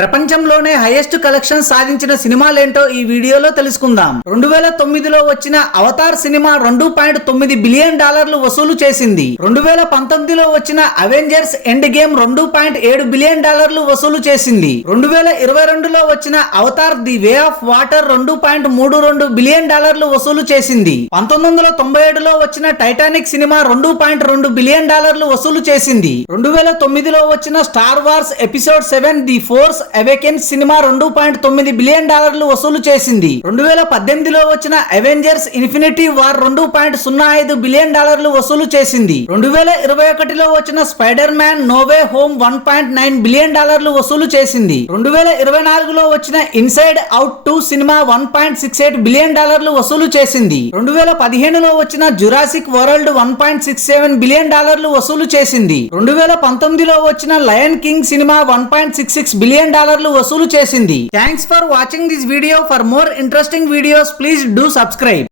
ప్రపంచంలోనే highest collection సాధించిన సినిమాలేంటో ఈ వీడియోలో తెలుసుకుందాం. 2009లో వచ్చిన అవతార్ సినిమా $2.9 బిలియన్ వసూలు చేసింది. 2019లో వచ్చిన అవెంజర్స్ ఎండ్ గేమ్ $2.7 బిలియన్ వసూలు చేసింది. 2022లో వచ్చిన Avatar the way of water $2.32 billion వసూలు చేసింది. 1997లో వచ్చిన టైటానిక్ సినిమా $2.2 బిలియన్ వసూలు చేసింది. 2009లో వచ్చిన Star Wars episode 7 the Force Awakens cinema $2.9 billion వసూలు చేసింది. 2018లో వచ్చిన అవెంజర్స్ ఇన్ఫినిటీ వార్ $2.05 బిలియన్ వసూలు చేసింది. 2021లో వచ్చిన Spider Man No Way Home $1.9 billion వసూలు చేసింది. 2024లో వచ్చిన ఇన్సైడ్ అవుట్ 2 సినిమా $1.68 బిలియన్ వసూలు చేసింది. 2015లో వచ్చిన జురాసిక్ వరల్డ్ $1.67 బిలియన్ వసూలు చేసింది. 2019లో వచ్చిన లయన్ కింగ్ సినిమా $1.66 బిలియన్ వసూలు చేసింది. Thanks for watching this video. For more interesting videos please do subscribe.